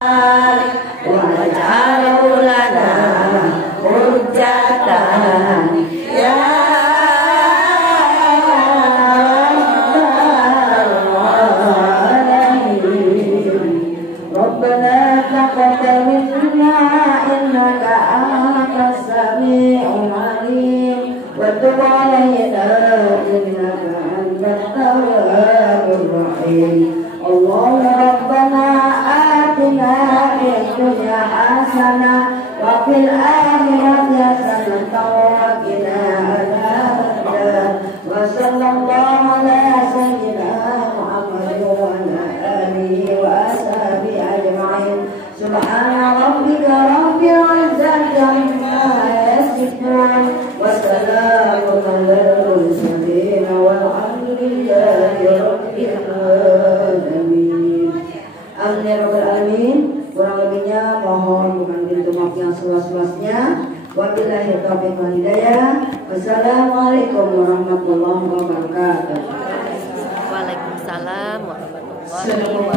waj'alhu lana hujjatan ya Rabbana taqabbal minna innaka antas sami'ul 'alim wa tub 'alaina innaka antat tawwabur rahim Allahumma rabbana atina fid dunya hasanah wa fil akhirati hasanah wa qina adzabannar wa sallallahu ala sayyidina Muhammad wa ala alihi wa ashabihi ajma'in subhana rabbika rabbil izzati amma yasifun wa salamun alal mursalin walhamdulillahi rabbil alamin. Amin ya rabbal alamin. Kurang lebihnya mohon bukan pintu maaf yang seluas-luasnya. Wabillahi taufiq wal hidayah. Wassalamualaikum warahmatullahi wabarakatuh. Waalaikumsalam warahmatullahi wabarakatuh.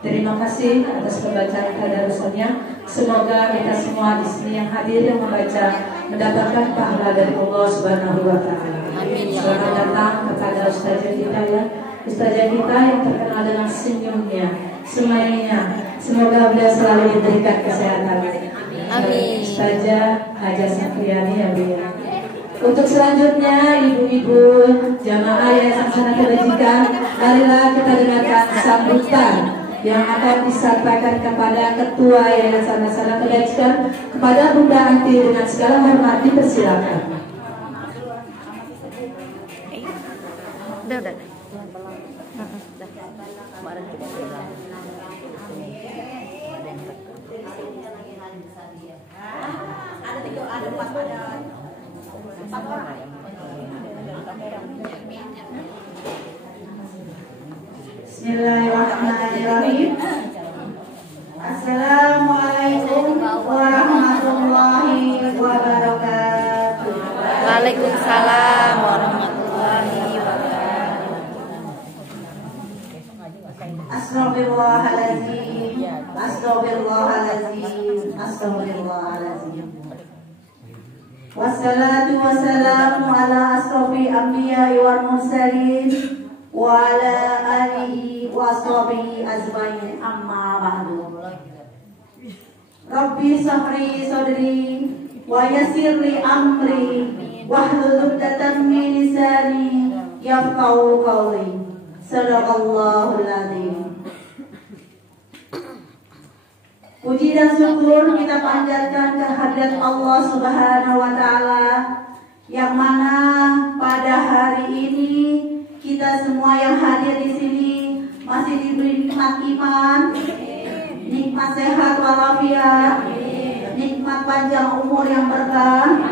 Terima kasih atas pembacaan tadarusannya. Semoga kita semua di sini yang hadir yang membaca mendapatkan pahala dari Allah Subhanahu wa taala. Amin. Selamat datang kepada ustazah kita ya. Ustazah kita yang terkenal dengan senyumnya, smile-nya. Semoga beliau selalu diberikan kesehatan. Amin. Ustazah Haja Satriani ya Bu. Untuk selanjutnya ibu-ibu jamaah yang sangat kebajikan, marilah kita dengarkan sambutan yang akan disampaikan kepada Ketua Yayasan Laksana Kebajikan kepada Bunda Anti dengan segala hormat dipersilakan. Udah. Bismillahirrahmanirrahim. Assalamualaikum warahmatullahi wabarakatuh. Waalaikumsalam warahmatullahi wabarakatuh. Astagfirullahaladzim. Astagfirullahaladzim. Astagfirullahaladzim. Wassalatu wassalamu ala asrofi anbiya'i wal mursalin wa ala alihi wa ashabihi azmain amma ba'du. Rabbi sahri sadri wa yassirli amri wahlul 'uqdatam min lisani yafqahu qawli. Sadaqallahul azim. Puji dan syukur kita panjatkan kehadirat Allah Subhanahu wa taala yang mana pada hari ini kita semua yang hadir di sini masih diberi nikmat iman, nikmat sehat walafiat, nikmat panjang umur yang berkah,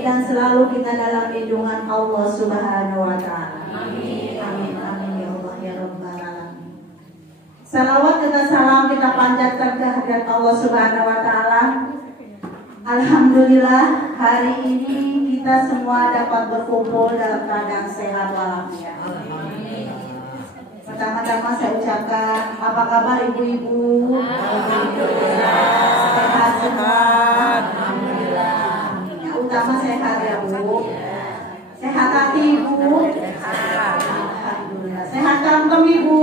dan selalu kita dalam lindungan Allah Subhanahu wa taala. Amin. Amin amin ya Allah ya rabbal alamin. Salawat dan salam kita panjatkan kehadirat Allah Subhanahu wa taala. Alhamdulillah hari ini kita semua dapat berkumpul dalam keadaan sehat walafiat. Pertama-tama saya ucapkan apa kabar ibu-ibu? Alhamdulillah. Sehat semua. Alhamdulillah. Yang utama sehat ya Bu. Sehat hati Ibu. Alhamdulillah. Sehat kantong Ibu.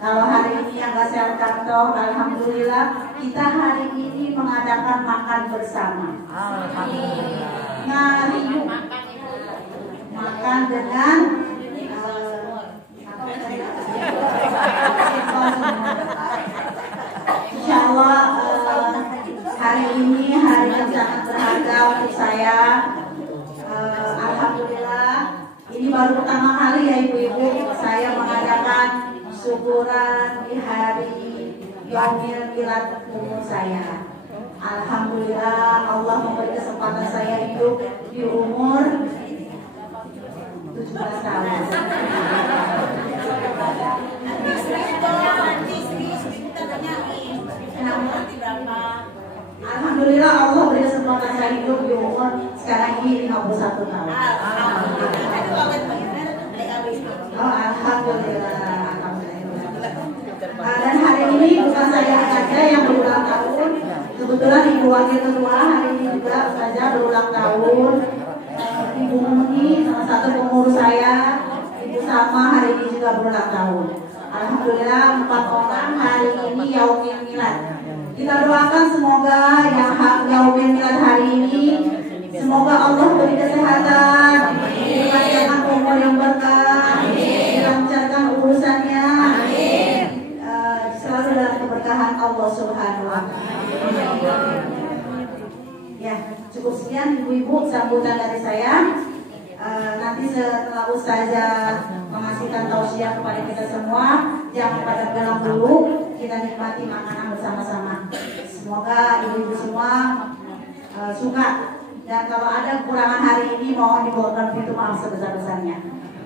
Kalau hari ini yang gak sehat kantong, alhamdulillah kita hari ini mengadakan makan bersama. Alhamdulillah. Ngari makan dengan insya Allah hari ini hari yang sangat berharga untuk saya. Alhamdulillah ini baru pertama kali ya ibu-ibu saya mengadakan syukuran di hari Yaumil Milad umur saya. Alhamdulillah Allah memberi kesempatan saya hidup di umur 17 tahun. Alhamdulillah Allah beri kesempatan saya hidup di umur sekarang ini 51 tahun. ini bukan saya saja yang berulang tahun. Kebetulan Ibu Wakil Ketua hari ini juga saja berulang tahun. Ibu Muni, salah satu pengurus saya, Ibu Salma hari ini juga berulang tahun. Alhamdulillah 4 orang hari ini Yaumil Milad. Kita doakan semoga yang Yaumil Milad hari ini, semoga Allah beri kesehatan, diberikan umur yang berkah, dilancarkan urusannya, selalu dalam keberkahan Allah Subhanahu wa Ta'ala. Ya, cukup sekian ibu-ibu sambutan dari saya. Nanti setelah Ustazah mengasihkan tausiah kepada kita semua, jangan pada gelam dulu, kita nikmati makanan bersama-sama. Semoga ibu-ibu semua suka. Dan kalau ada kekurangan hari ini, mohon dibawakan pintu maaf sebesar-besarnya.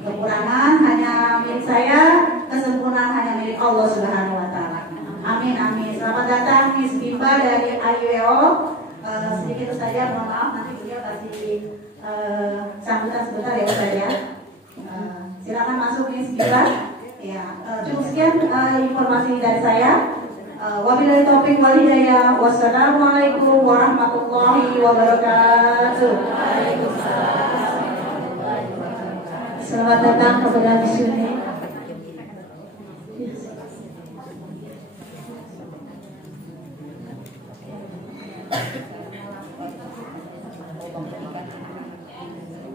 Kekurangan hanya milik saya, kesempurnaan hanya milik Allah Subhanahu wa Ta'ala. Amin, amin. Selamat datang Miss Bimba dari IUEO. Sedikit saja, mohon maaf nanti beliau kasih sambutan sebentar ya Ustaz ya. Silakan masuk Miss Bimba. Ya, cukup sekian informasi dari saya. Wabillahi taufiq wal hidayah. Wassalamualaikum warahmatullahi wabarakatuh. Selamat datang kepada Miss Yuni.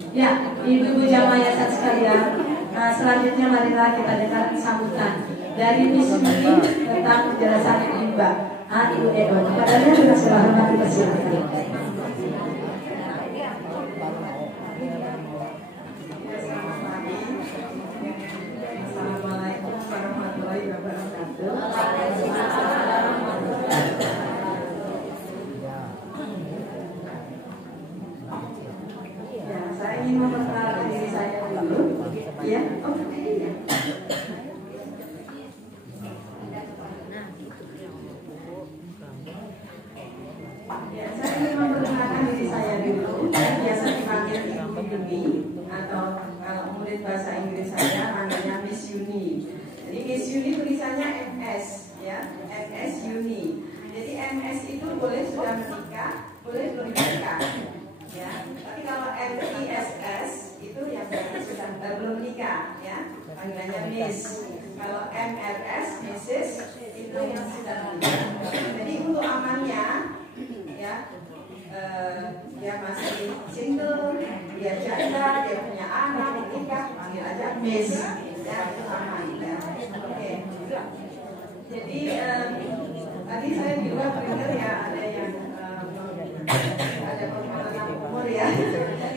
Ya, ibu-ibu jamaah yayasan sekalian, selanjutnya marilah kita dengar sambutan dari Miss Yuni tentang penjelasan IMBA IUEO. Kepadanya dengan segala hormat dipersilakan. Assalamualaikum warahmatullahi wabarakatuh. Ya, saya ingin memperkenalkan diri saya dulu. Ya, ya. Ya, saya ingin memperkenalkan diri saya dulu. Biasa dipanggil Ibu Yuni atau kalau murid bahasa Inggris saya panggilnya Miss Yuni. Jadi Miss Yuni tulisannya MS, ya, MS Yuni. Jadi MS itu boleh sudah menikah, boleh belum menikah, ya. Tapi kalau MISS itu yang sudah belum menikah, ya, panggilannya Miss. Kalau MRS, Mrs. itu yang sudah menikah. Jadi untuk amannya, ya, dia masih single, dia janda, dia punya anak, menikah, panggil aja Miss, ya, itu aman, ya. Oke. Jadi tadi saya juga dengar ya ada yang ada permasalahan umur ya.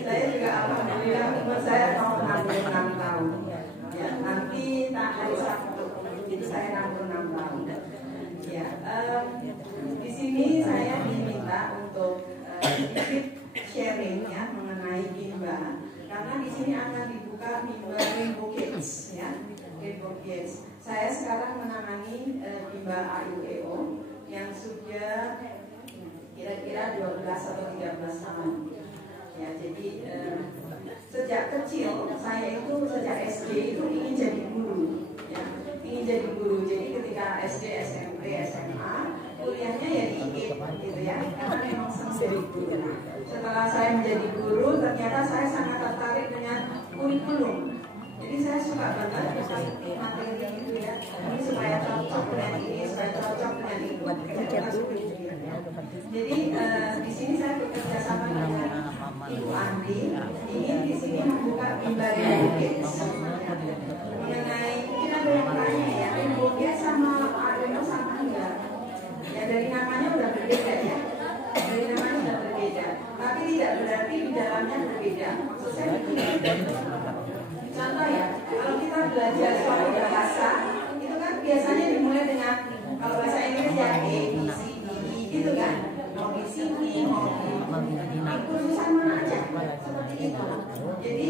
Saya juga alhamdulillah umur saya mau 66 tahun. Ya, nanti hari Sabtu itu saya 66 tahun. Ya, di sini saya diminta untuk sedikit sharing ya mengenai Bimba, karena di sini akan dibuka Bimba Rainbow Kids, ya, Rainbow Kids. Saya sekarang menangani Bimba IUEO yang sudah kira-kira 12 atau 13 tahun. Ya, jadi sejak kecil saya itu sejak SD itu ingin jadi guru, ya, ingin jadi guru. Jadi ketika SD, SMP, SMA, kuliahnya ya di IKIP gitu ya, karena memang senang jadi guru. Setelah saya menjadi guru, ternyata saya sangat tertarik dengan kurikulum. Jadi saya suka banget materi itu ya, ini supaya cocok dengan ini, supaya cocok dengan itu. Jadi di sini saya bekerja sama dengan Ibu Andi, ingin di sini membuka Bimba Rainbow Kids. Mengenai mungkin ada yang tanya ya, Rainbow Kids sama IUEO sama enggak? Ya dari namanya udah berbeda ya, dari namanya udah berbeda, tapi tidak berarti di dalamnya berbeda. Maksud saya begini. Contoh ya, kalau kita belajar suatu bahasa, itu kan biasanya dimulai dengan kalau bahasa Inggris ya A, B, C, D, E gitu kan. Mau di sini, mau di kursusan mana aja, seperti itu. Jadi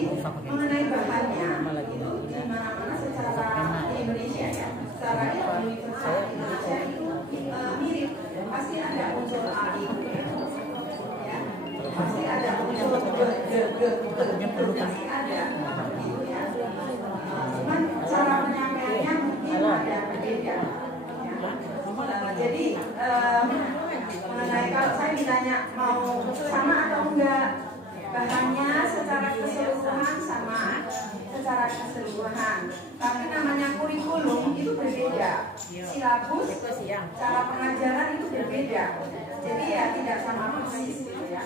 mengenai bahannya itu di mana-mana secara di Indonesia ya, secara universal Indonesia itu mirip. Pasti ada unsur A itu, ya, pasti ada unsur pasti ada. Cuman cara penyampaiannya mungkin ada berbeda. Ya. keseluruhan. Tapi namanya kurikulum itu berbeda. Silabus, cara pengajaran itu berbeda. Jadi ya tidak sama persis gitu ya.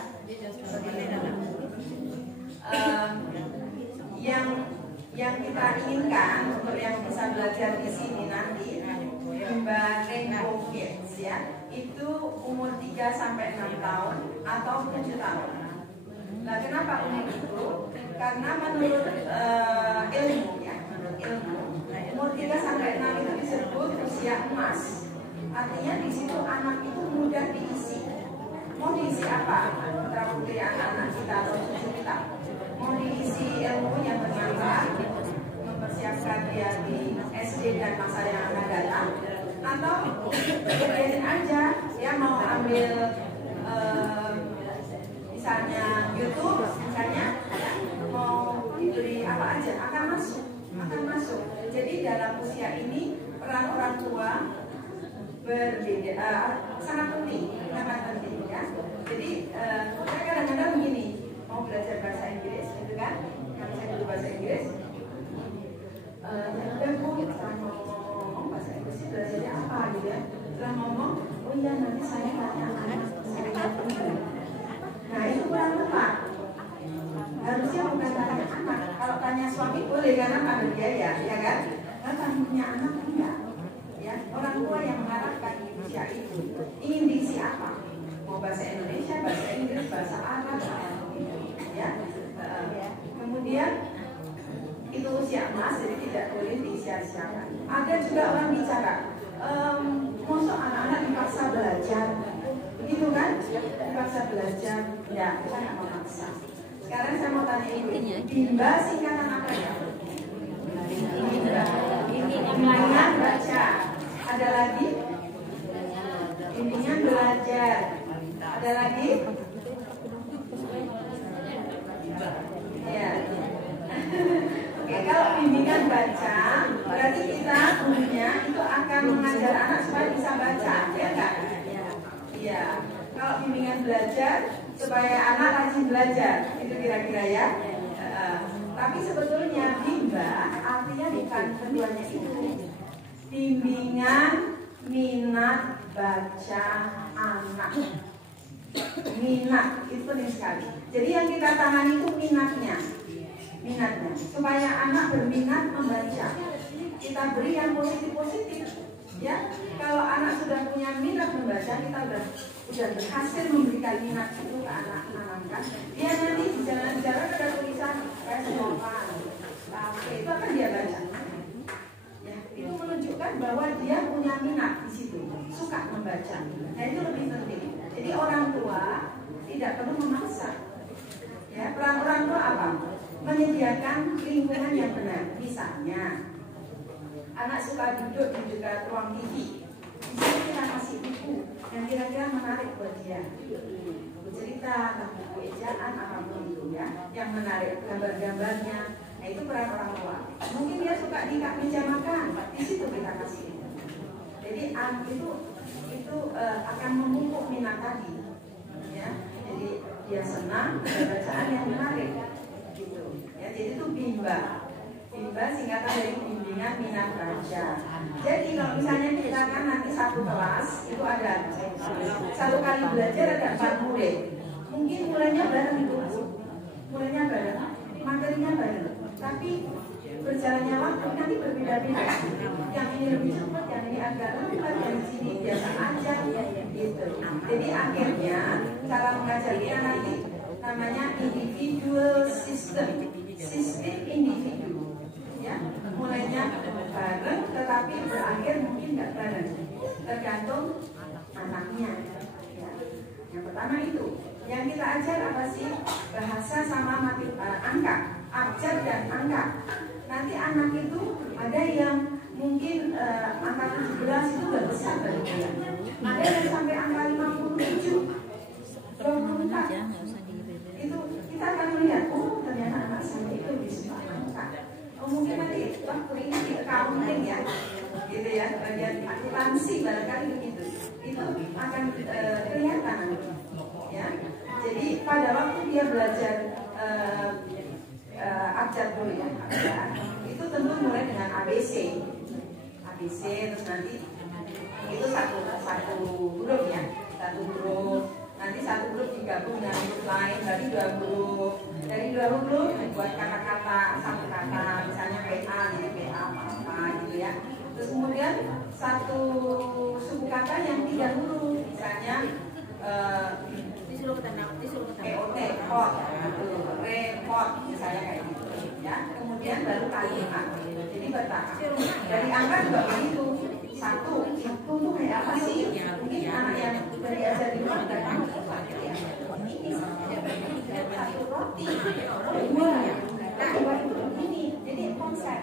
Yang kita inginkan untuk yang bisa belajar di sini nanti Mbak Rainbow Kids ya, itu umur 3 sampai 6 tahun atau 7 tahun. Nah, kenapa umur itu? Karena menurut ilmu ya, umur 3 sampai 6 itu disebut usia emas. Artinya di situ anak itu mudah diisi. Mau diisi apa? Putra putri anak-anak kita atau cucu kita. Mau diisi ilmu yang bermanfaat, mempersiapkan dia di SD dan masa yang akan datang, atau biarin aja ya mau ambil misalnya YouTube, misalnya mau diberi apa aja akan masuk. Jadi dalam usia ini peran orang tua berbeda, sangat penting ya. Jadi saya kadang-kadang begini, mau belajar bahasa Inggris gitu kan, karena saya dulu bahasa Inggris, dan Bu setelah ngomong bahasa Inggris belajarnya apa gitu ya, setelah ngomong, oh iya nanti saya tanya anak saya dulu. Nah itu kurang tepat. Harusnya bukan tanya anak. Kalau tanya suami boleh karena ada biaya, ya kan? Kalau punya anak enggak. Ya, orang tua yang mengharapkan di usia itu ingin diisi apa? Mau bahasa Indonesia, bahasa Inggris, bahasa Arab, ya. Kemudian itu usia emas, jadi tidak boleh disia-siakan. Ada juga orang bicara, mosok anak-anak dipaksa belajar, begitu kan? Dipaksa belajar, ya kita nggak memaksa. Sekarang saya mau tanya ibu, bimba singkatan apa ya? Bimba, bimbingan baca. Ada lagi? Bimbingan belajar. Ada lagi? Ya. Oke, kalau bimbingan baca, berarti kita gurunya itu akan mengajar anak supaya bisa baca, ya enggak? Iya. Kalau bimbingan belajar supaya anak rajin belajar, itu kira-kira ya. Tapi sebetulnya bimba artinya bukan keduanya itu. Bimbingan minat baca anak. Minat itu penting sekali. Jadi yang kita tangani itu minatnya, supaya anak berminat membaca. Kita beri yang positif-positif. Ya, kalau anak sudah punya minat membaca, kita sudah berhasil memberikan minat itu ke anak, menanamkan. Dia nanti di jalan-jalan ada tulisan restoran, kafe, itu akan dia baca. Ya, itu menunjukkan bahwa dia punya minat di situ, suka membaca. Nah itu lebih penting. Jadi orang tua tidak perlu memaksa. Ya, peran orang tua apa? Menyediakan lingkungan yang benar. Misalnya, anak suka duduk di dekat ruang TV. Di sini kita kasih buku yang kira-kira menarik buat dia. Cerita, buku ejaan, apapun itu ya, yang menarik gambar-gambarnya. Nah itu peran orang tua. Mungkin dia suka di meja makan, di situ kita kasih. Jadi itu akan memupuk minat tadi. Ya, jadi dia senang bacaan yang menarik. Gitu. Ya, jadi itu bimba. Bimba singkatan dari bimbingan minat baca. Jadi kalau misalnya kita kan nanti satu kelas itu ada satu kali belajar ada 4 murid. Mungkin mulainya bareng itu, mulainya bareng, materinya bareng. Tapi berjalannya waktu nanti berbeda-beda. Yang ini lebih cepat, yang ini agak lambat, yang sini biasa aja, gitu. Jadi akhirnya cara mengajar kita nanti namanya individual system, sistem individu. Ya, mulainya bareng, tetapi berakhir mungkin nggak bareng, tergantung anaknya. Ya. Yang pertama itu, yang kita ajar apa sih? Bahasa sama angka, abjad dan angka. Nanti anak itu ada yang mungkin angka 17 itu udah besar bagi dia. Ada yang sampai angka 57, 24. Itu kita akan melihat, oh ternyata anak saya itu bisa angka. Oh, mungkin nanti waktu ini di accounting ya, gitu ya, bagian akuntansi barangkali begitu. Itu akan kelihatan, ya. Jadi pada waktu dia belajar abjad dulu ya, abjad. Itu tentu mulai dengan ABC, terus nanti itu satu grup ya, satu grup. Nanti satu grup digabung dengan grup lain, berarti 2 grup. Dari 2 grup buat kata-kata, satu kata, misalnya PA, jadi PA apa gitu ya. Terus kemudian satu suku kata yang 3 huruf, misalnya EOT, hot, repot, misalnya kayak gitu ya. Kemudian baru kalimat, jadi bertahap. Dari angka juga begitu. Satu tuh kayak apa sih? Mungkin anak yang belajar di luar nggak tahu ya. Satu roti, 2, ini. Jadi konsep.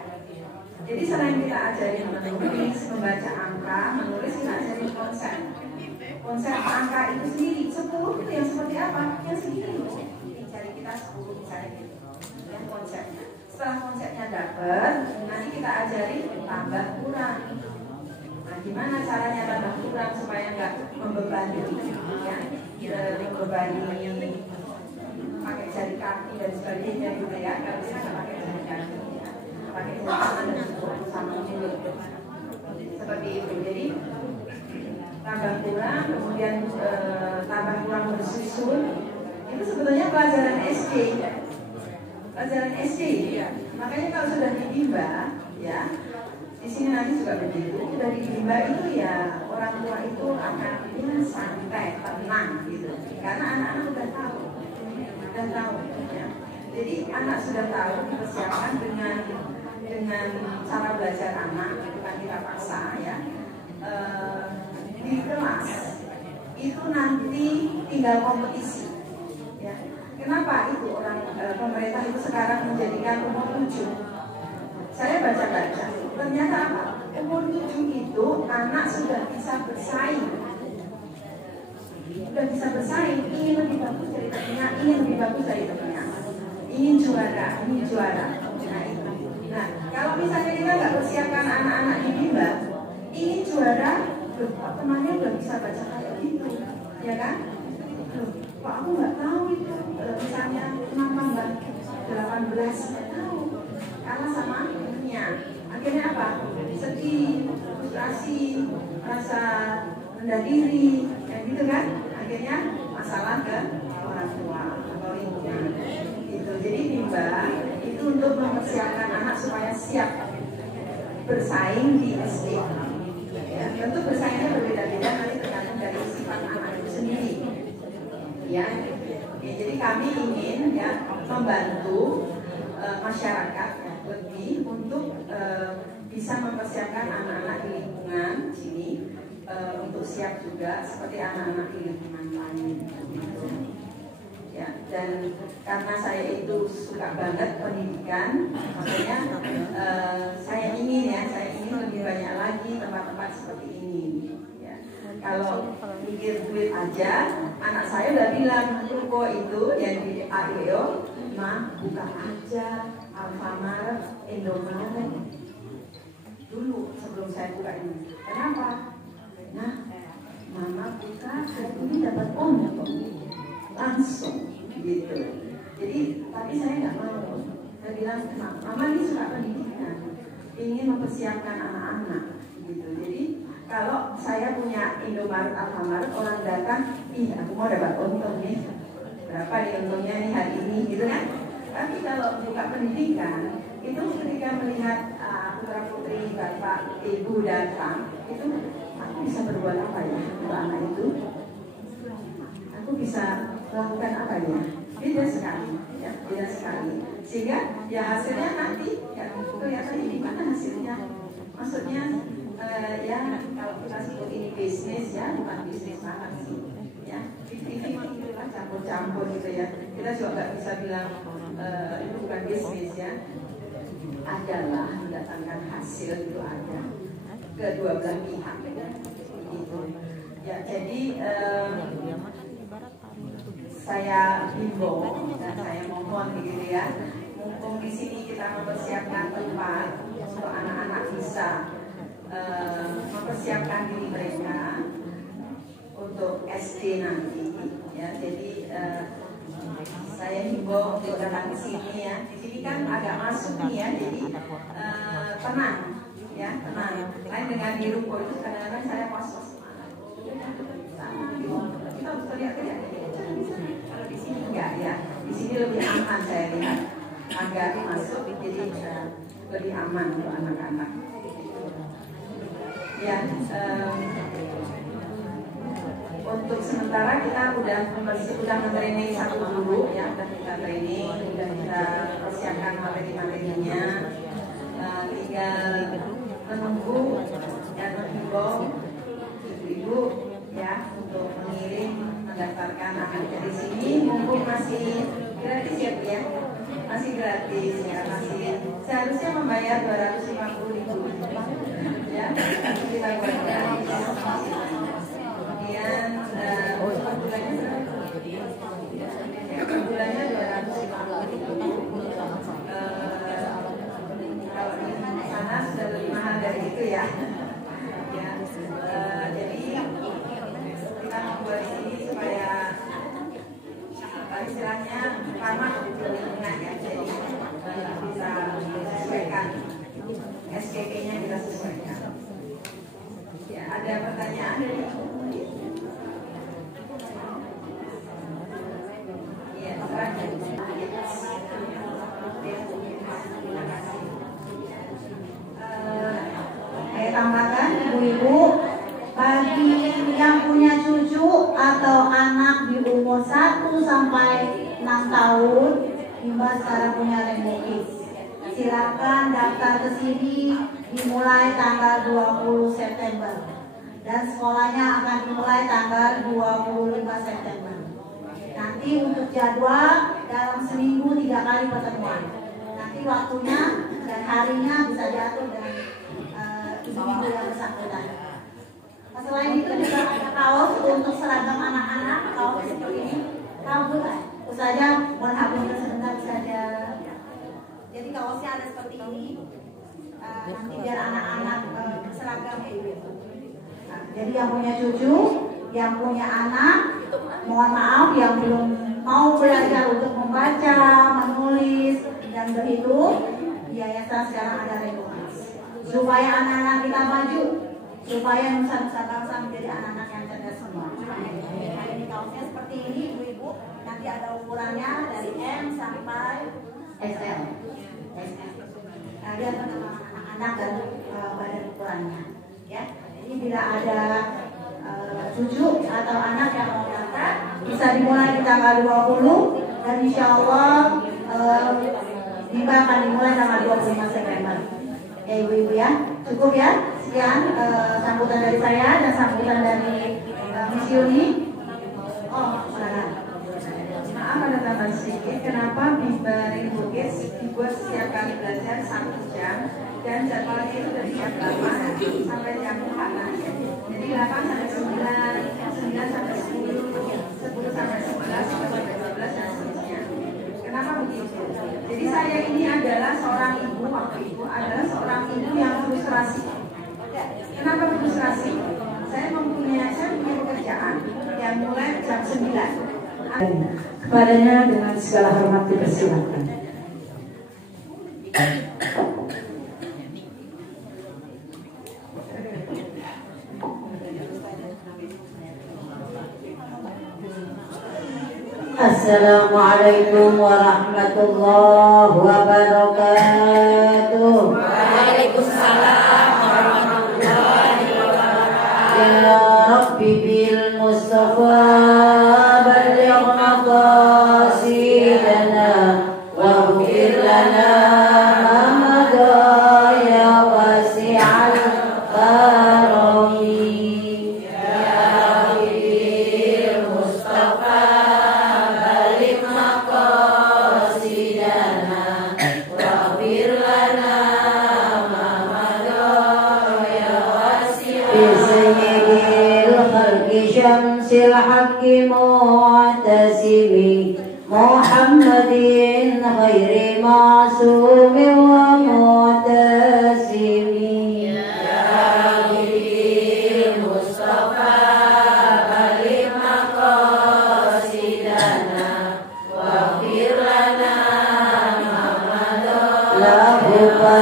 Jadi selain kita ajarin menulis, membaca angka, menulis, kita ajarin konsep. Konsep angka itu sendiri, 10 itu yang seperti apa? Yang segini. Cari kita 10 misalnya gitu. Yang konsepnya. Setelah konsepnya dapat, nanti kita ajarin tambah kurang. Nah, gimana caranya tambah kurang supaya nggak membebani, ya, membebani pakai jari kaki dan sebagainya gitu ya. Kalau kita nggak pakai jari kaki, ya, pakai jari tangan dan sama mulut, seperti itu. Jadi tambah kurang, kemudian tambah kurang bersusun, itu sebetulnya pelajaran SD, pelajaran SD. Makanya kalau sudah dibimba, ya. Di sini nanti juga begitu. Dari bimba itu ya orang tua itu akan santai, tenang gitu. Karena anak-anak udah tahu, ya. Jadi anak sudah tahu, dipersiapkan dengan cara belajar anak, bukan kita paksa ya. Di kelas itu nanti tinggal kompetisi. Ya. Kenapa itu pemerintah itu sekarang menjadikan umur 7? Saya baca-baca, ternyata apa? Umur 7 itu anak sudah bisa bersaing. Ingin lebih bagus dari temennya, ingin lebih bagus dari temennya, ingin juara. Nah, kalau misalnya kita nggak persiapkan anak-anak di bimba, ingin juara, temannya udah bisa baca kayak gitu, ya kan? Kok aku nggak tahu itu, misalnya 18 nggak tahu, kalah sama temennya. Akhirnya apa? Sedih, frustrasi, merasa rendah diri, kayak gitu kan? Akhirnya masalah ke orang tua atau lingkungan. Gitu. Jadi bimba itu untuk mempersiapkan anak supaya siap bersaing di SD. Ya, tentu bersaingnya berbeda-beda nanti tergantung dari sifat anak itu sendiri. Ya, jadi kami ingin ya membantu masyarakat lebih untuk bisa mempersiapkan anak-anak di lingkungan sini untuk siap juga seperti anak-anak di lingkungan lain. Ya, dan karena saya itu suka banget pendidikan, makanya saya ingin lebih banyak lagi tempat-tempat seperti ini. Ya. Kalau mikir duit aja, anak saya udah bilang ruko itu yang di AIO, Ma, buka aja Alfamart, Indomaret dulu sebelum saya buka ini. Kenapa? Nah, Mama buka ini dapat untung langsung gitu. Jadi tapi saya nggak mau. Saya bilang, Mama ini suka pendidikan, ingin mempersiapkan anak-anak gitu. Jadi kalau saya punya Indomaret, Alfamart, orang datang, ih aku mau dapat untung nih, berapa nih untungnya nih hari ini gitu kan. Tapi kalau buka pendidikan itu ketika melihat putra putri bapak ibu datang, itu aku bisa berbuat apa ya untuk anak itu? Aku bisa melakukan apa ya? Beda sekali, ya beda sekali. Sehingga ya hasilnya nanti ya kelihatannya di mana hasilnya. Maksudnya ya kalau kita sebut ini bisnis ya bukan bisnis banget sih, ya. Itu kan campur-campur gitu ya. Kita juga nggak bisa bilang itu bukan bisnis ya. Adalah mendatangkan hasil itu ada kedua belah pihak gitu. Ya jadi saya himbau dan saya mohon gitu ya, mumpung di sini kita mempersiapkan tempat untuk anak-anak bisa mempersiapkan diri mereka untuk SD nanti ya. Jadi saya himbau untuk datang ke sini ya. Di sini kan agak masuk nih ya, jadi tenang ya, tenang. Lain dengan di ruko itu kadang-kadang saya was-was kita harus teriak-teriak. Kalau di sini enggak ya, di sini lebih aman saya lihat, agak masuk jadi lebih aman untuk anak-anak. Ya, untuk sementara kita udah mentraining satu dulu ya, udah kita training, udah kita persiapkan materi-materinya, tinggal menunggu dan menghimbau ibu ya untuk mengirim mendaftarkan anaknya di sini, mumpung masih gratis ya Bu ya, masih gratis ya, masih seharusnya membayar 250.000 ya, tapi kita buat gratis. Kemudian bulannya 250.000. Kalau di sana sudah lebih mahal dari itu ya. Jadi kita membuat ini supaya istilahnya ramah untuk lingkungan ya. Jadi bisa sesuaikan SKP-nya, kita sesuaikan. Ya, ada pertanyaan dari saya tambahkan ibu-ibu, bagi yang punya cucu atau anak di umur 1 sampai 6 tahun, hingga sekarang punya remokis, silakan daftar ke sini dimulai tanggal 20 September dan sekolahnya akan dimulai tanggal 25 September. Nanti untuk jadwal dalam seminggu 3 kali pertemuan. Nanti waktunya dan harinya bisa diatur dengan ibu-ibu yang bersangkutan. Selain itu juga ada kaos untuk seragam anak-anak, kaos seperti ini. Kamu saja mohon hapuskan sebentar saja. Jadi kaosnya ada seperti ini. Nanti biar anak-anak seragam ibu. Jadi yang punya cucu, yang punya anak, mohon maaf yang belum mau belajar untuk membaca, menulis dan berhitung, di yayasan sekarang ada rekomendasi supaya anak-anak kita maju, supaya nusa-nusa bangsa menjadi anak-anak yang cerdas semua. Nah, ini kaosnya seperti ini ibu-ibu, nanti ada ukurannya dari M sampai XL. Nah, dia pengembangan anak-anak dan badan ukurannya ya. Jadi bila ada cucu atau anak yang mau daftar bisa dimulai di tanggal 20 dan insya Allah akan dimulai tanggal 25 September. Ya ibu-ibu ya, cukup ya. Sekian sambutan dari saya dan sambutan dari Miss Yuni. Oh, silakan. Maaf ada tambahan sedikit. Kenapa Bimbari Bukis dibuat setiap kali belajar 1 jam dan jadwalnya itu dari jam 8 sampai jam 4. Jadi 8 sampai 9, 9 sampai 10, 10 sampai 11, sampai 12 dan seterusnya. Kenapa begitu? Jadi saya ini adalah seorang ibu, waktu itu adalah seorang ibu yang frustrasi. Kenapa frustrasi? Saya punya pekerjaan yang mulai jam 9. Kepadanya dengan segala hormat dipersilakan. Assalamualaikum warahmatullahi wabarakatuh. Waalaikumsalam warahmatullahi wabarakatuh. Ya Rabbi bil Mustafa balligh maqasidana waghfir lana ma madha ya wasi'al karami. Syamsil haqqi mu'tasimi Muhammadin khairi ma'asumi wa mu'tasimi. Ya Rabbi Mustafa balik maqasidana wa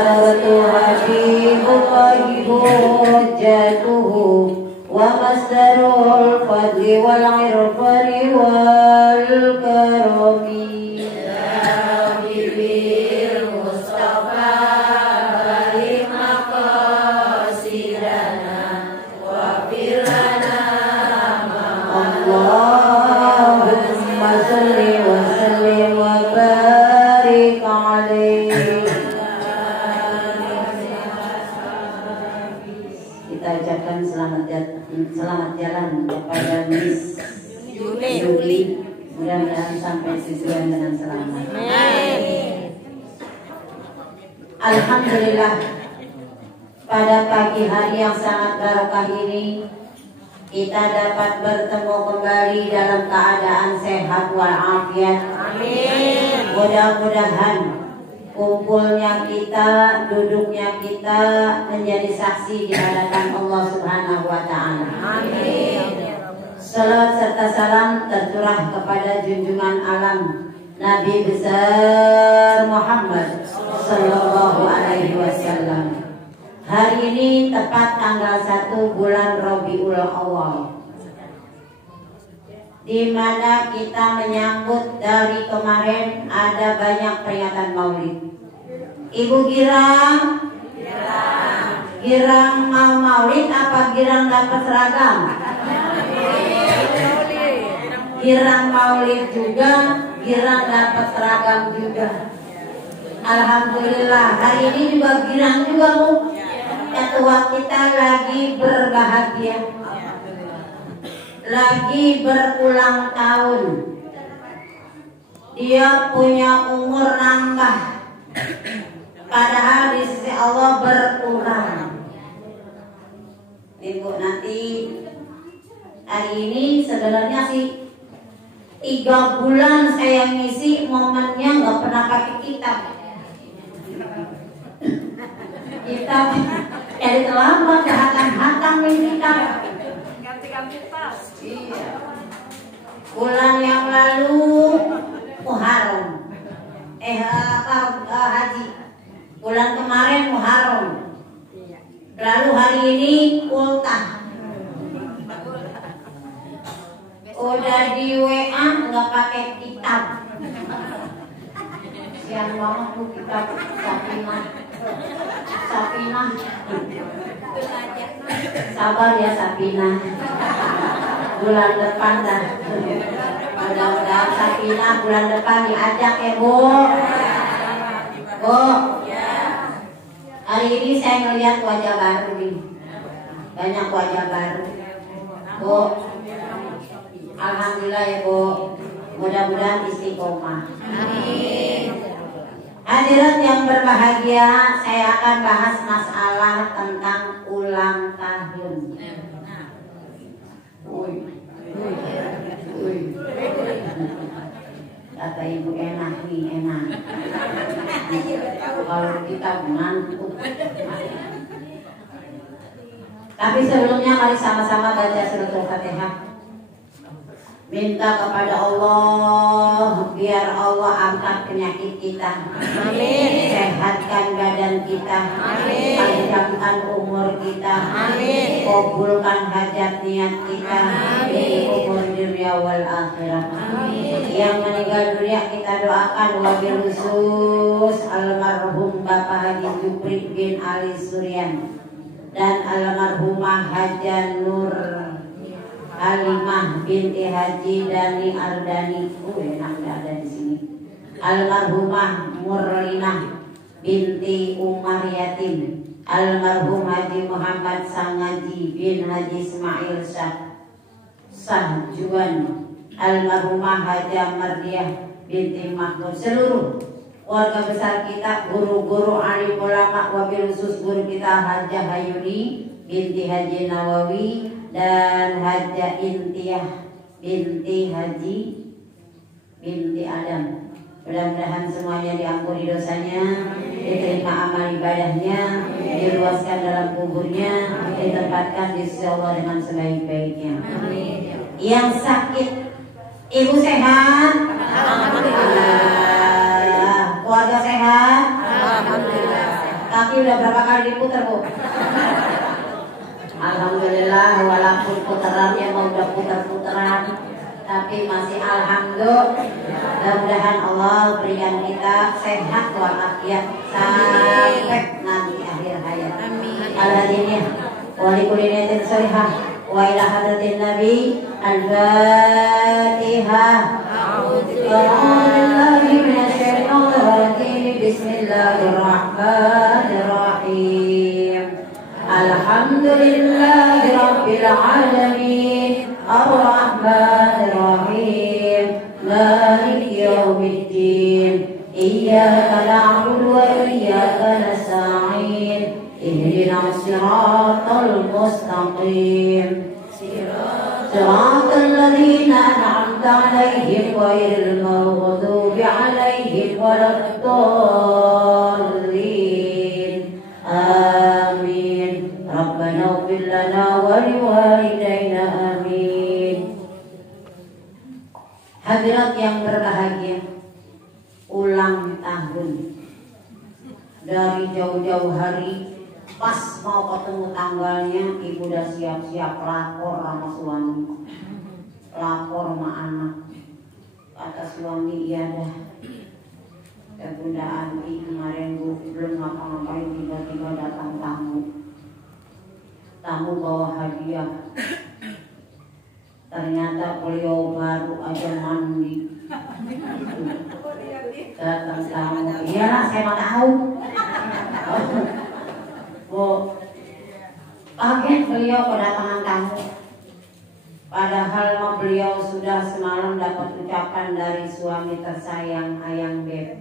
Hadaratu Habibullahi hujjatuhu wa masdarul fadli wal irfani wal karami. Selamat jalan kepada Miss Yuli. Mudah-mudahan sampai tujuan dengan selamat. Alhamdulillah, pada pagi hari yang sangat barokah ini kita dapat bertemu kembali dalam keadaan sehat walafiat. Amin. Mudah-mudahan kumpulnya kita, duduknya kita menjadi saksi di hadapan Allah Subhanahu wa Ta'ala. Amin. Salawat serta salam tercurah kepada junjungan alam Nabi besar Muhammad Sallallahu Alaihi Wasallam. Hari ini tepat tanggal 1 bulan Rabiul Awal, di mana kita menyambut dari kemarin ada banyak peringatan Maulid. Ibu Girang, Girang mau Maulid apa Girang dapat seragam? Girang Maulid juga, Girang dapat seragam juga. Alhamdulillah, hari ini juga Girang juga Bu. Ketua kita lagi berbahagia, lagi berulang tahun. Dia punya umur nambah, padahal di sisi Allah berkurang. Ibu nanti hari ini sebenarnya sih 3 bulan saya ngisi momennya nggak pernah pakai kitab. Kitab dari terlambat hatam kitab. Iya. Bulan yang lalu Muharram, haji. Bulan kemarin Muharram. Lalu hari ini ultah. Udah di WA nggak pakai kitab. Siang banget tuh kitab Sapinah. Sabar ya Sapinah. Bulan depan dah. Mudah-mudahan Sapinah bulan depan diajak ya Bu. Bu. Hari ini saya melihat wajah baru nih. Banyak wajah baru. Bu. Alhamdulillah ya Bu. Mudah-mudahan istiqomah. Amin. Hadirat yang berbahagia, saya akan bahas masalah tentang ulang tahun. Kata ibu enak nih, enak. Kalau kita ngantuk. Tapi sebelumnya mari sama-sama baca suratul Fatihah. Minta kepada Allah biar Allah angkat penyakit kita. Amin. Sehatkan badan kita. Amin. Panjangkan umur kita. Amin. Kabulkan hajat niat kita. Amin. Umur dunia wal akhirat. Amin. Yang meninggal dunia kita doakan wabil khusus almarhum Bapak Haji Jupri bin Ali Suryan dan almarhumah Haja Nur Halimah binti Haji Dani Ardani. Enak ada di sini. Almarhumah Murlinah binti Umar Yatim. Almarhum Haji Muhammad Sangaji bin Haji Ismail Sahjuan. Almarhumah Haja Mardiah binti Mahmud. Seluruh warga besar kita, guru-guru alim ulama, wabil khusus guru kita Hajah Hayuni binti Haji Nawawi dan Hajah Intiyah binti Haji binti Adam. Mudah-mudahan semuanya diampuni dosanya, diterima amal ibadahnya, diluaskan dalam kuburnya, ditempatkan di sisi Allah dengan sebaik-baiknya. Yang sakit, ibu sehat? Alhamdulillah. Keluarga sehat? Alhamdulillah. kaki udah berapa kali diputar Bu? Alhamdulillah walaupun putarannya mau udah putar-putaran, tapi masih alhamdulillah. Mudah-mudahan Allah berikan kita sehat walafiat sampai nanti akhir hayat. Amin. Al-Hadiniyah walikuliyatin sholihah wa ila hadratin Nabi Al-Fatihah. Bismillahirrahmanirrahim. Alhamdulillahi rabbil alamin. Ar-Rahmanir-Rahim. Maliki yaumiddin. Iyyaka na'budu wa iyyaka nasta'in. Ihdinas siratal mustaqim. Siratal ladzina an'amta 'alaihim ghairil maghdubi 'alaihim waladdallin. Amin. Rabbana ighfir lana wa liwalidayna. Amin. Hadirat yang berbahagia, ulang tahun dari jauh-jauh hari. Pas mau ketemu tanggalnya, ibu udah siap-siap lapor sama suami, lapor sama anak. Kata suami, iya dah, Bunda Anti kemarin belum ngapa-ngapain, tiba-tiba datang tamu bawa hadiah. Ternyata beliau baru aja mandi. Datang tamu, iya saya mau tahu. Kaget beliau kedatangan tamu. Padahal beliau sudah semalam dapat ucapan dari suami tersayang Ayang Beb.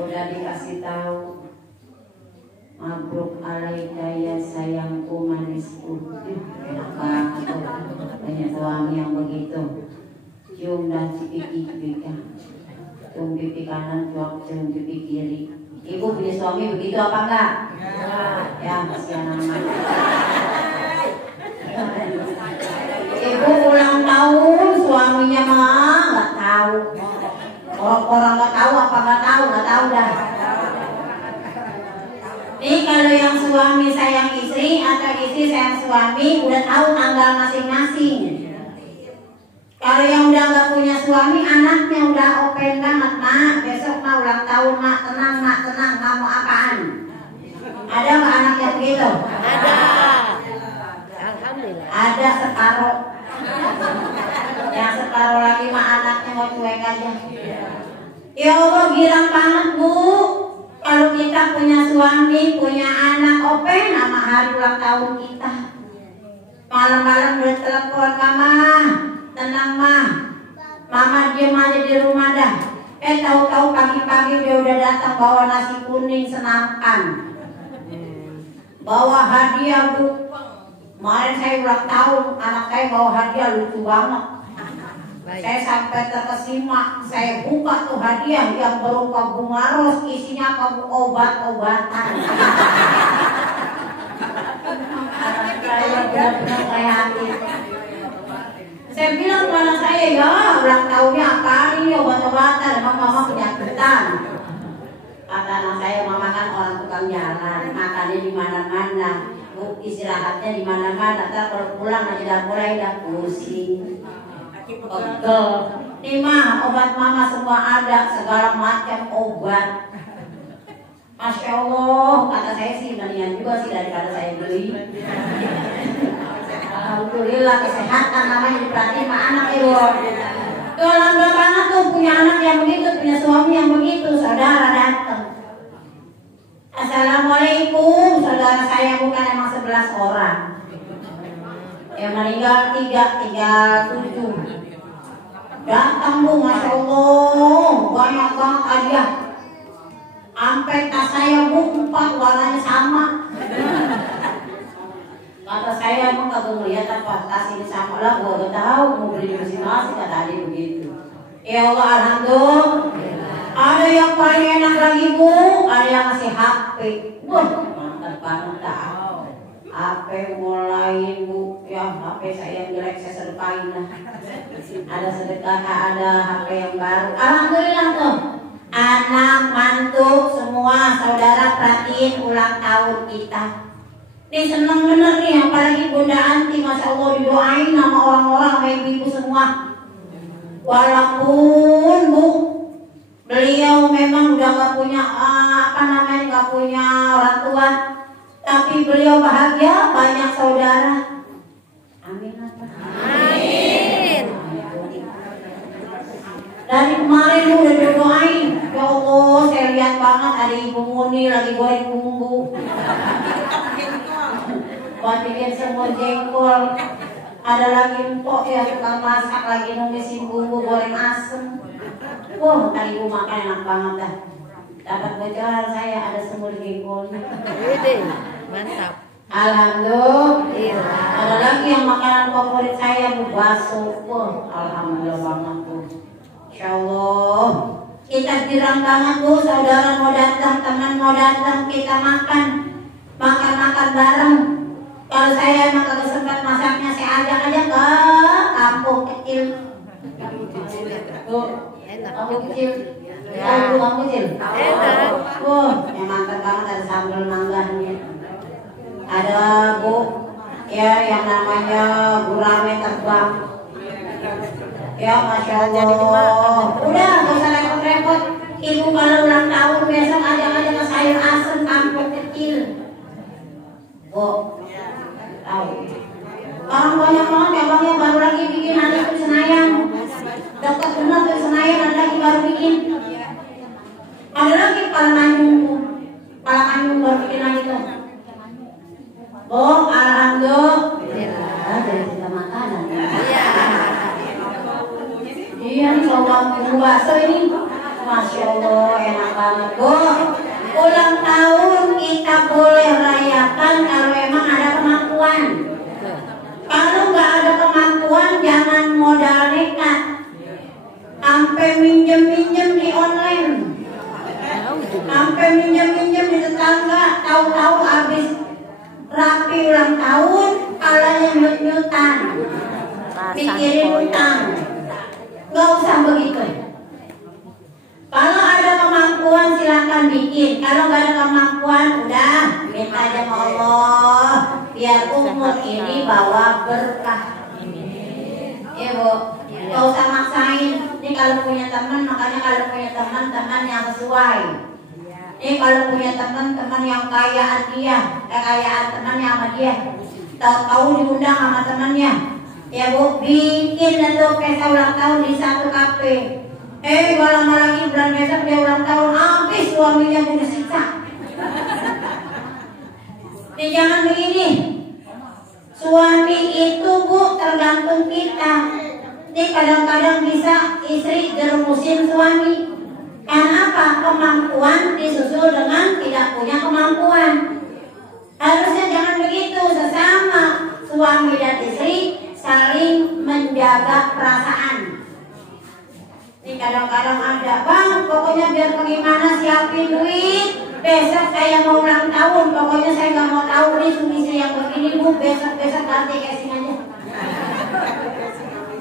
Udah dikasih tahu, mabruk alaika ya sayangku manisku. Enak banget tuh, banyak suami yang begitu. Cium dan cipiki-cipiki, cium pipi kanan, cium pipi kiri. Ibu punya suami begitu apa enggak? Ya, kasihan amat. Ibu ulang tahun, suaminya mah nggak tahu. Orang nggak tahu apa nggak tahu dah. Nih kalau yang suami sayang istri atau istri sayang suami udah tahu tanggal masing-masing. Kalau yang udah nggak punya suami, anaknya udah open banget, mak besok mau ulang tahun, mak tenang, mau apaan? Ada nggak anak yang begitu? Ada. Alhamdulillah. Ada separuh. Yang separuh lagi mah anaknya mau cuek aja. Ya Allah, girang banget Bu. Kalau kita punya suami, punya anak open sama hari ulang tahun kita. Malam-malam udah telepon, Mama. Tenang mah, Mama diem aja di rumah dah. Tahu-tahu pagi-pagi dia udah datang bawa nasi kuning senamkan, bawa hadiah Bu. Kemarin saya ulang tahun, anak saya bawa hadiah lucu banget. Saya sampai terkesima, saya buka tuh hadiah yang berupa bunga ros, isinya apa Bu? Obat-obatan. Saya benar-benar kreatif. Saya bilang ke anak saya, ya ulang tahunnya apa ini obat-obatan, emang Mama penyakitan. Kata anak saya, Mama kan orang tukang jalan, makannya di mana-mana, Bu istirahatnya di mana-mana. Ntar kalau pulang aja udah mulai dah pusing, pegel. Nih mah obat Mama semua ada, segala macam obat. Masya Allah, kata saya sih mendingan juga sih daripada saya beli. Alhamdulillah kesehatan namanya diperhatiin sama anak ibu. Tuh alhamdulillah banget tuh punya anak yang begitu, punya suami yang begitu. Saudara datang, Assalamualaikum. Saudara saya bukan emang 11 orang, yang meninggal 337. Datang Bu, Masya Allah, banyak banget hadiah. Sampai tas saya Bu 4 warnanya sama. Kata saya, emang kagak ngeliat apa tas ini sama lah, gua udah tahu mau beli masing-masing, kata adik begitu. Ya Allah, alhamdulillah. Ada yang paling enak lagi Bu, ada yang ngasih HP. Wah, mantap banget dah. HP mulai Bu, ya HP saya yang jelek saya sedekahin lah. Ada sedekah, ada HP yang baru. Alhamdulillah tuh. anak, mantu, semua saudara perhatiin ulang tahun kita. Nih seneng bener nih, apalagi Bunda Anti, Masya Allah didoain sama orang-orang, sama ibu-ibu semua. Walaupun Bu, beliau memang udah gak punya gak punya orang tua, tapi beliau bahagia, banyak saudara. Amin. Amin. Dari kemarin lu udah doain, ya Allah, saya lihat banget ada Ibu Muni lagi goreng bumbu. Buat bikin semur jengkol. Ada lagi empok ya tukang masak lagi numisin bumbu goreng asem. Wah, tadi Ibu makan enak banget dah. Dapat bocoran saya ada semur jengkolnya. Mantap. Alhamdulillah. Ada lagi yang makanan favorit saya Bu, bakso. Wah, alhamdulillah banget Bu. Insyaallah kita girang banget Bu, saudara mau datang, teman mau datang, kita makan bareng. Kalau saya emang gak sempat masaknya, saya ajak aja ke kampung kecil. Kampung kecil. Kampung kecil. Wah, yang mantap banget, ada sambal mangganya. Ada Bu, ya yang namanya gurame terbang. Ya Masya Allah. Udah gak usah repot-repot. Ibu kalau ulang tahun besok ajak aja ke sayur asem kampung kecil. Bu, tahu. Orang banyak banget cabangnya, baru lagi bikin ada di Senayan. Dekat benar di Senayan ada lagi baru bikin. Ada lagi Palanganjung baru bikin lagi tuh. Bu, alhamdulillah dari kita makanan. Iya nih sobat bumbu bakso ini, Masya Allah enak banget Bu. Ulang tahun kita boleh rayakan kalau emang ada kemampuan. Kalau nggak ada kemampuan jangan modal nekat. Sampai minjem di online, sampai minjem di tetangga, tahu-tahu habis rapi ulang tahun, kalanya nyut-nyutan, pikirin utang. Gak usah begitu. Kalau ada kemampuan silakan bikin. Kalau gak ada kemampuan udah minta aja sama Allah biar umur ini bawa berkah. Iya Bu, gak usah maksain. Ini kalau punya teman, makanya kalau punya teman yang sesuai. Ini kalau punya teman yang kayaan dia, kekayaan temannya sama dia, tahu-tahu diundang sama temannya. Ya Bu, bikin itu pesta ulang tahun di satu kafe. Gak lama lagi bulan besok dia ulang tahun, habis suaminya Bu disiksa. Jangan begini. Suami itu Bu tergantung kita. Ini kadang-kadang bisa istri jerumusin suami. Karena apa? Kemampuan disusul dengan tidak punya kemampuan. Harusnya jangan begitu, sesama suami dan istri saling menjaga perasaan. Ini kadang-kadang ada, Bang, pokoknya biar bagaimana siapin duit. Besok saya mau ulang tahun, pokoknya saya nggak mau tahu nih sumisi yang begini Bu. Besok nanti kasih aja.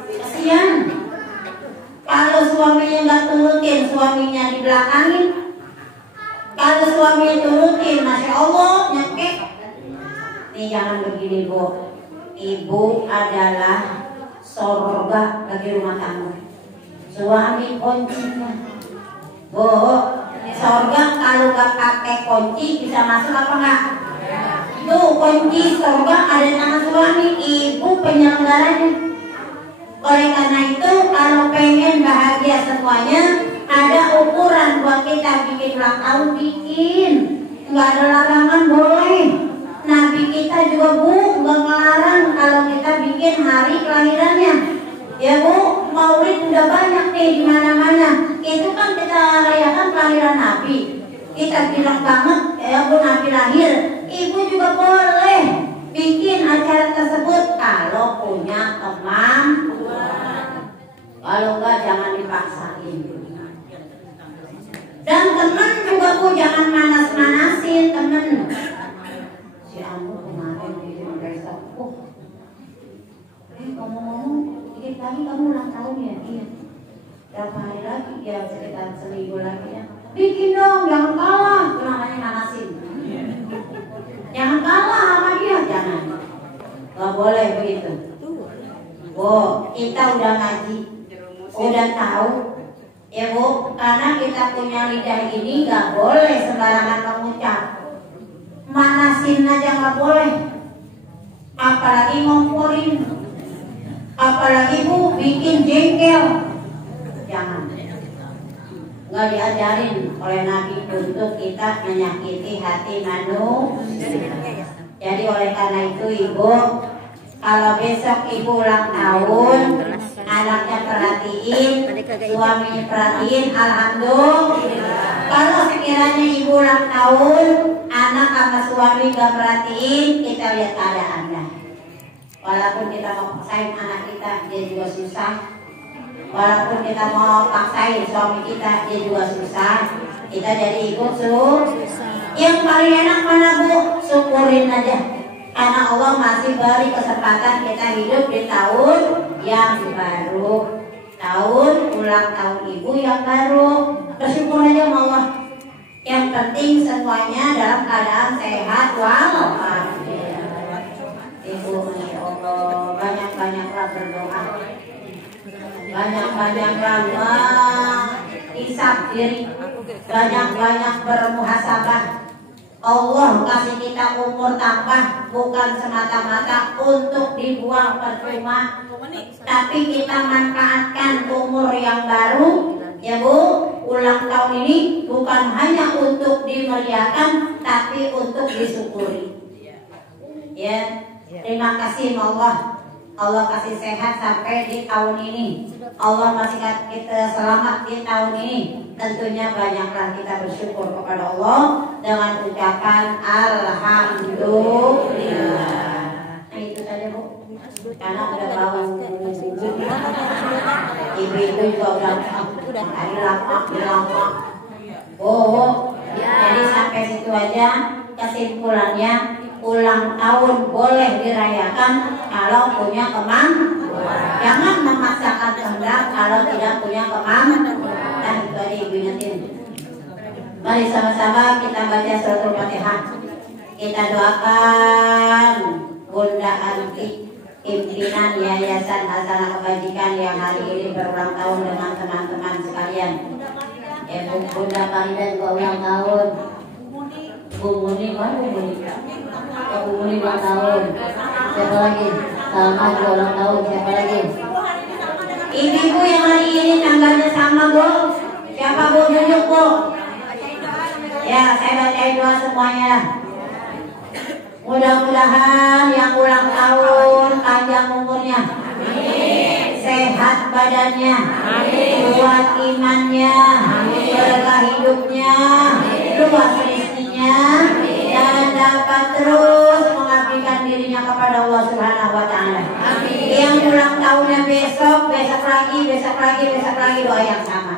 Kasian. Kalau suaminya nggak turutin, suaminya dibelakangin. Kalau suaminya turutin, Masya Allah nyekek. Nih jangan begini Bu. Ibu adalah sorga bagi rumah tangga. Suami kuncinya. Bu, sorga kalau gak pakai kunci bisa masuk apa enggak? Tuh kunci sorga ada di tangan suami, ibu penyelenggaranya. Oleh karena itu kalau pengen bahagia semuanya, ada ukuran buat kita bikin ulang tahun, bikin. Nggak ada larangan, boleh. Nabi kita juga Bu nggak melarang kalau kita bikin hari kelahirannya. Ya Bu, maulid udah banyak nih di mana-mana. Itu kan kita rayakan kelahiran Nabi. Kita bilang banget ya Bu Nabi lahir. Ibu juga boleh bikin acara tersebut kalau punya kemampuan. Kalau enggak jangan dipaksain. Dan teman juga Bu jangan manas-manasin temen. Si Ambu kemarin bikin besok. Ngomong-ngomong, dikit lagi kamu ulang tahun ya? Iya. Berapa hari lagi? Ya sekitar seminggu lagi ya. Bikin dong, jangan kalah. Itu namanya manasin. Jangan kalah sama dia, jangan. Gak boleh begitu. Bu, kita udah ngaji, udah tahu. Ya Bu, karena kita punya lidah ini gak boleh sembarangan mengucap. Manasin aja gak boleh. Apalagi ngomporin. Apalagi Bu bikin jengkel. Jangan. Gak diajarin oleh Nabi untuk kita menyakiti hati manusia. Jadi oleh karena itu Ibu, kalau besok Ibu ulang tahun, anaknya perhatiin, suaminya perhatiin, alhamdulillah. Kalau sekiranya Ibu ulang tahun, anak sama suami gak perhatiin, kita lihat keadaannya. Walaupun kita mau paksain anak kita, dia juga susah. Walaupun kita mau paksain suami kita, dia juga susah. Kita jadi ikut susah. Yang paling enak mana Bu? Syukurin aja. Karena Allah masih beri kesempatan kita hidup di tahun yang baru. Tahun ulang tahun Ibu yang baru. Bersyukur aja sama Allah. Yang penting semuanya dalam keadaan sehat walafiat. Ibu masya Allah, banyak-banyaklah berdoa. Banyak-banyaklah menghisab diri. Banyak-banyak bermuhasabah. Allah kasih kita umur tambah bukan semata-mata untuk dibuang percuma, tapi kita manfaatkan umur yang baru. Ya Bu, ulang tahun ini bukan hanya untuk dimeriahkan, tapi untuk disyukuri. Ya, terima kasih Allah. Allah kasih sehat sampai di tahun ini. Allah masih kita selamat di tahun ini. Tentunya banyaklah kita bersyukur kepada Allah dengan ucapan alhamdulillah. Nah itu saja Bu. Karena udah bau ibu-ibu juga udah hari lapak. Oh, jadi sampai situ aja kesimpulannya. Ulang tahun boleh dirayakan kalau punya kemampuan. Jangan memaksakan kehendak kalau tidak punya kemampuan. Nah itu aja Ibu ingetin. Mari sama-sama kita baca suratul Fatihah. Kita doakan Bunda Anti, pimpinan Yayasan Hasanah Kebajikan yang hari ini berulang tahun dengan teman-teman sekalian. Ya Bunda Farida juga ulang tahun. Bu Muni mana Bu Muni? Bu Muni ulang tahun. Siapa lagi? Salma juga ulang tahun. Siapa lagi? Ibu yang hari ini tanggalnya sama Bu. Siapa Bu? Tunjuk Bu. Ya saya bacain doa semuanya. Mudah-mudahan yang ulang tahun panjang umurnya, sehat badannya, kuat imannya, berkah hidupnya, luas rezekinya, dan dapat terus mengabdikan dirinya kepada Allah Subhanahu wa Ta'ala. Yang ulang tahunnya besok lagi doa yang sama.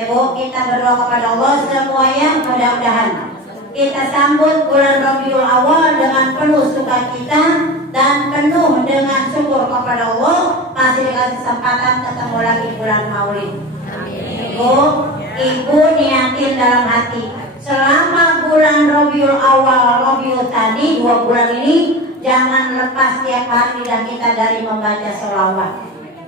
Ibu, kita berdoa kepada Allah semuanya, mudah-mudahan kita sambut bulan Rabiul Awal dengan penuh sukacita dan penuh dengan syukur kepada Allah. Masih dikasih kesempatan ketemu lagi bulan Maulid. Ibu niatin dalam hati selama bulan Rabiul Awal, Rabiul Tsani, 2 bulan ini jangan lepas tiap hari dan kita dari membaca sholawat,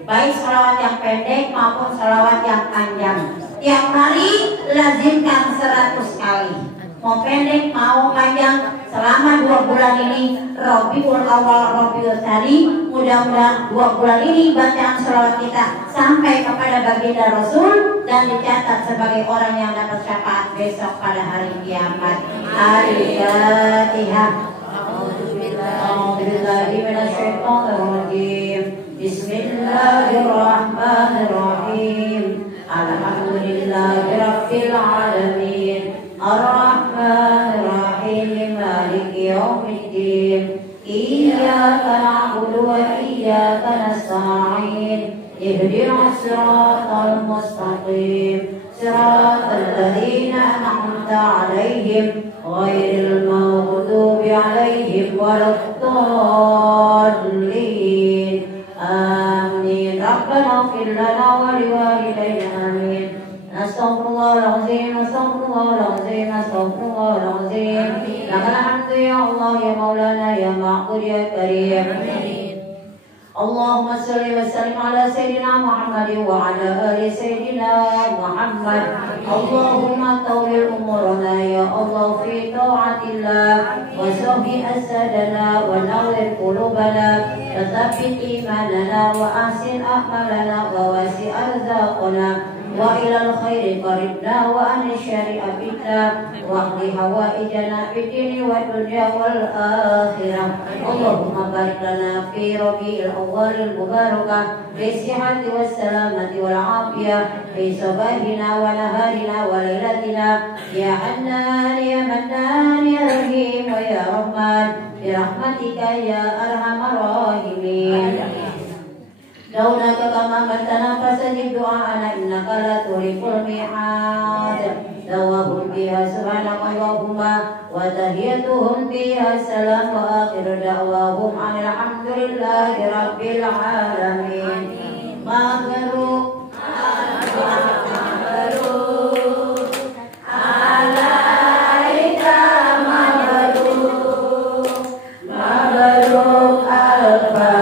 baik sholawat yang pendek maupun sholawat yang panjang. Tiap hari lazimkan 100 kali. Mau pendek, mau panjang, selama 2 bulan ini Rabiul Awal, Rabiul Tsani, mudah-mudahan 2 bulan ini bacaan sholawat kita sampai kepada baginda Rasul dan dicatat sebagai orang yang dapat syafaat besok pada hari kiamat. Al-Fatihah. A'udzubillahi minasyaitonirrajim. Bismillahirrahmanirrahim. Alhamdulillahirabbil alamin. Ar-Rahmanir-Rahim. Maliki yaumiddin. Iyyaka na'budu wa iyyaka nasta'in. Ihdinas siratal mustaqim. Siratal ladzina an'amta 'alaihim ghairil maghdubi 'alaihim waladdallin. Amin. Rabbana ighfir lana wa liwalidayna Astaghfirullahalazim, astaghfirullahalazim, astaghfirullahalazim. Lakal hamdu ya Allah ya Maulana ya Ma'bud ya Karim. Allahumma salli wa sallim ala Sayyidina Muhammad wa ala ali Sayyidina Muhammad. Allahumma tawil umurana ya Allah fi ta'atillah wa sahih asadana wa nawwir qulubana wa thabbit imanana wa ahsin a'malana wa wasi' arzaqana wa ilal khairi qaribna wa an syari' abidna wa ahli hawaijana fid dini wa dunya wal akhirah. Allahumma barik lana fi rabi'il awwalil mubarakah fi sihhati was salamati wal afiyah fi sabahina wa naharina wa lailatina ya Hannan ya Mannan ya Rahim wa ya Rahman bi rahmatika ya arhamar rahimin. Daunaka kama bantana fasajib doa'ana innaka la tuliful mi'ad. Dawahum biha subhanakallahumma wa tahiyatuhum biha salam wa akhiru da'wahum alhamdulillahi rabbil alamin. Mabruk alaika mabruk mabruk alfa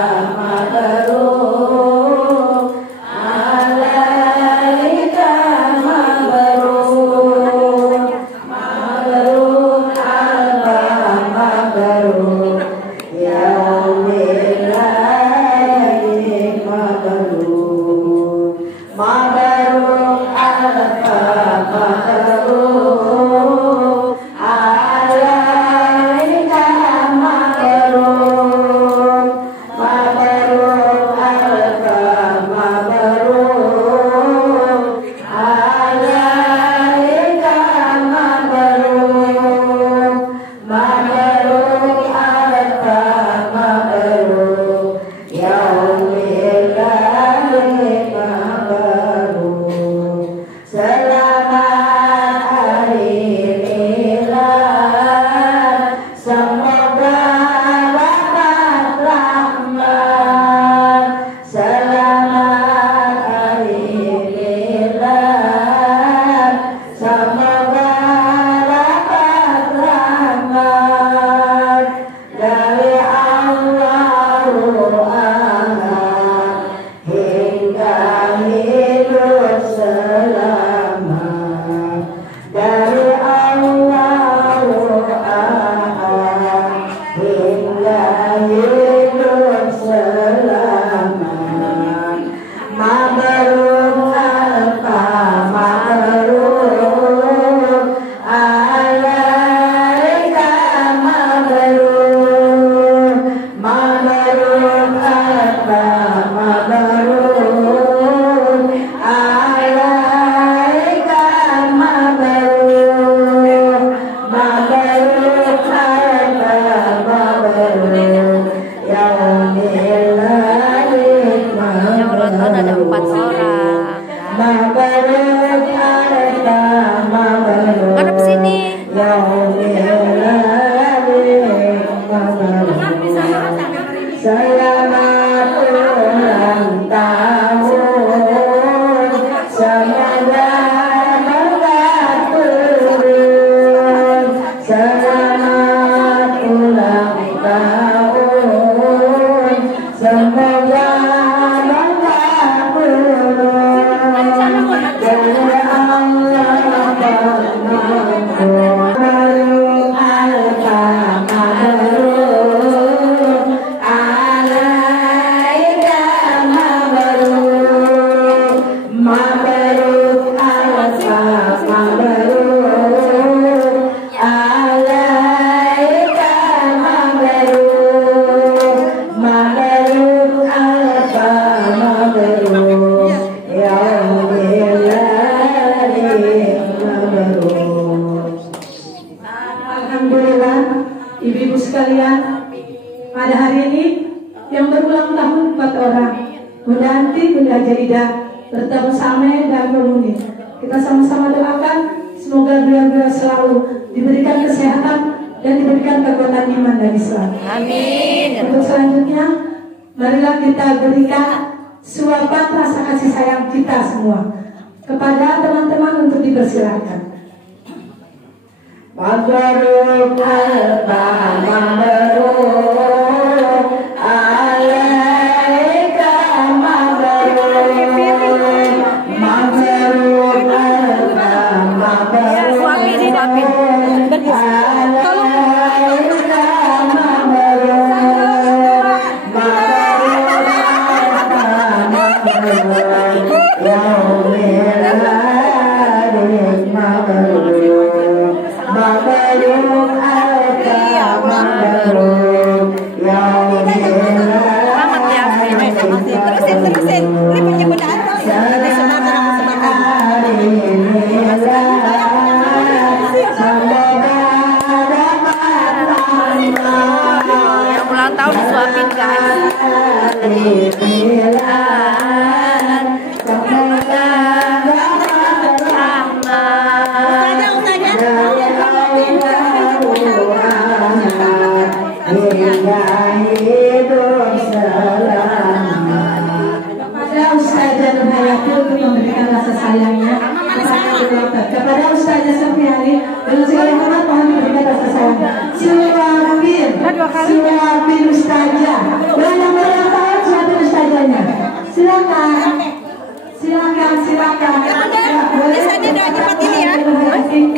Kepada teman-teman untuk dipersilakan. Mabrur mabrur alaika mabrur mabrur mabrur Terusin. Ini penyebut yang ulang tahun disuapin guys. Kepada Ustazah Safiani dengan segala hormat mohon diberikan rasa sayang. Suapin Ustazah. Banyak tahu suapin Ustazahnya. Silakan.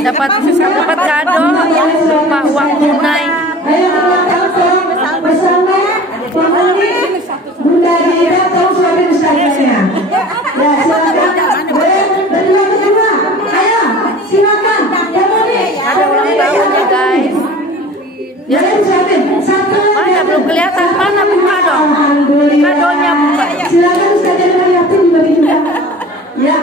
Dapat kado berupa uang tunai. Bersama Bunda Dira tahu suapin Ustazahnya. Ya silakan. Berdua. Ayo silakan. Ada ulang tahunnya guys. Ya. Mana belum kelihatan, mana buka dong. Kadonya buka. Silakan Ustazah Yatin dibagi juga. Ya.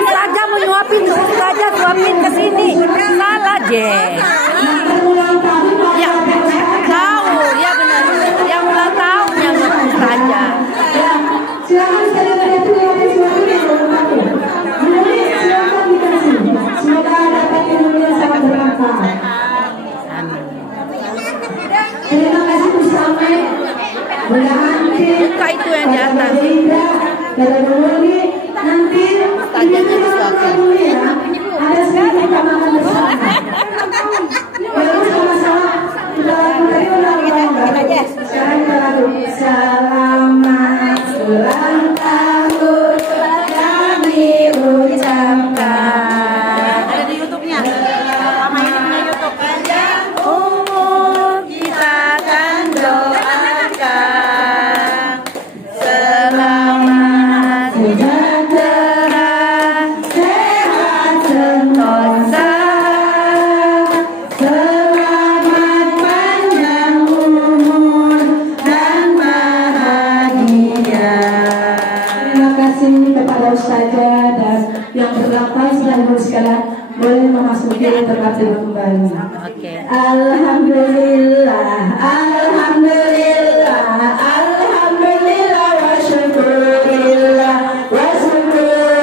Ustazah mau nyuapin, Ustazah suapin ke sini. Salah Jeng. Ya, tahu, ya benar. Yang ulang tahun yang Ustazah. Silakan Ustazah Yatin dibagi suapin. Semoga dapat ilmu yang sangat bermanfaat. Terima kasih bersama Bunda Hanti. Buka itu yang di atas. Nanti ada sedikit pemahaman bersama. Baru sama-sama kita lakukan. Sekarang kita lakukan. Selamat ulang tahun kami ucapkan. Ada di YouTube-nya. Lama ini punya YouTube. Umur kita akan doakan selamat sejahtera, sehat sentosa, selamat panjang umur dan bahagia. Terima kasih kepada Ustazah dan yang berulang tahun sudah sekalian boleh memasuki tempat duduk kembali. Oke. Alhamdulillah, alhamdulillah, alhamdulillah wa syukurillah, wa syukurillah,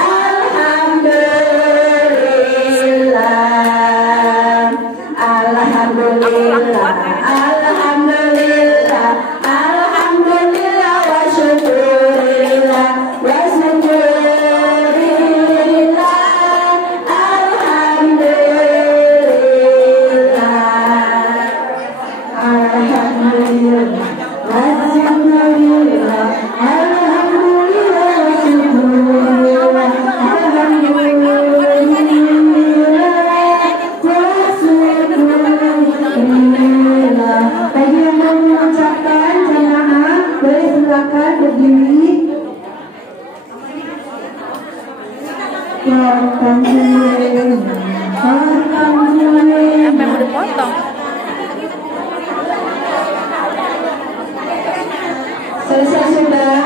alhamdulillah, alhamdulillah, alhamdulillah, alhamdulillah wa syukurillah, wa syukurillah, Bagi yang mau mengucapkan jamaah boleh silakan berdiri. Apa yang mau dipotong? Selesai sudah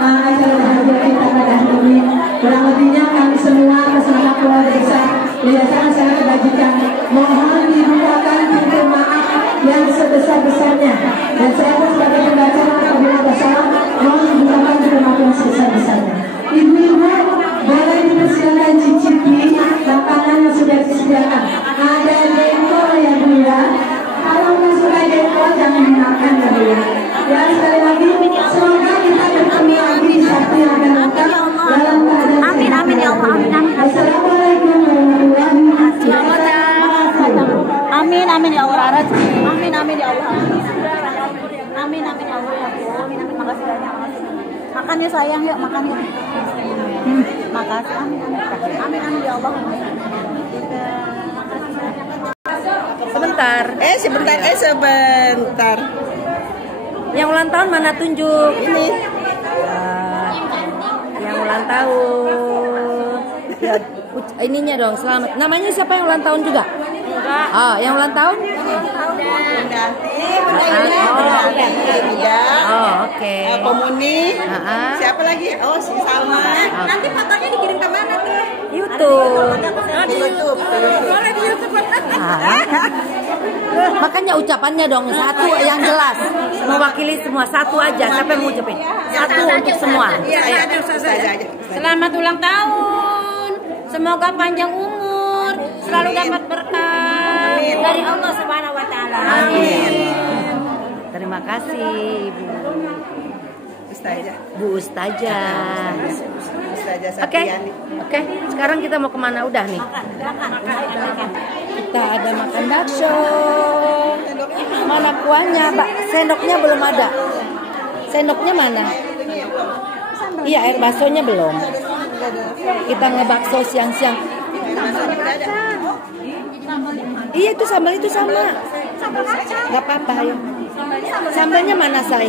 acara bahagia kita pada hari ini. Kurang lebihnya kami semua bersama keluarga besar yayasan saya kebajikan mohon dibukakan pintu maaf yang sebesar-besarnya, dan saya pun sebagai pembaca apabila ada salah mohon dibukakan pintu maaf yang sebesar-besarnya. Ibu-ibu boleh dipersilakan cicipi makanan yang sudah disediakan. Ada jengkol ya Bu ya. Kalau nggak suka jengkol jangan dimakan ya Bu sayang, yuk makan yuk. Makasih. Amin amin ya Allah. Sebentar. Sebentar. Yang ulang tahun mana tunjuk? Ini. Yang ulang tahun. Ya, ininya dong, selamat. Namanya siapa yang ulang tahun juga? Enggak. Oh, yang ulang tahun? Oke. Pemuni. Siapa lagi? Oh, si Salma. Nanti fotonya dikirim ke mana tuh? YouTube. Di YouTube. Boleh di YouTube. Makanya ucapannya dong satu yang jelas, mewakili semua, satu aja. Siapa yang mau ucapin? Satu untuk semua. Ayo. Selamat ulang tahun. Semoga panjang umur, selalu dapat berkah dari Allah Subhanahu wa taala. Amin. Terima kasih, Ibu. Bu Ustazah. Oke. Sekarang kita mau kemana? Udah nih. Kita ada makan bakso. Mana kuahnya, Pak? Sendoknya belum ada. Sendoknya mana? Iya, air baksonya belum. Kita ngebakso siang-siang. Iya, itu sambal itu sama. Gak apa-apa, ayo. Sambalnya mana, Say?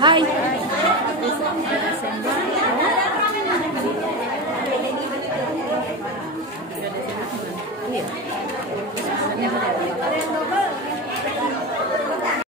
Hai.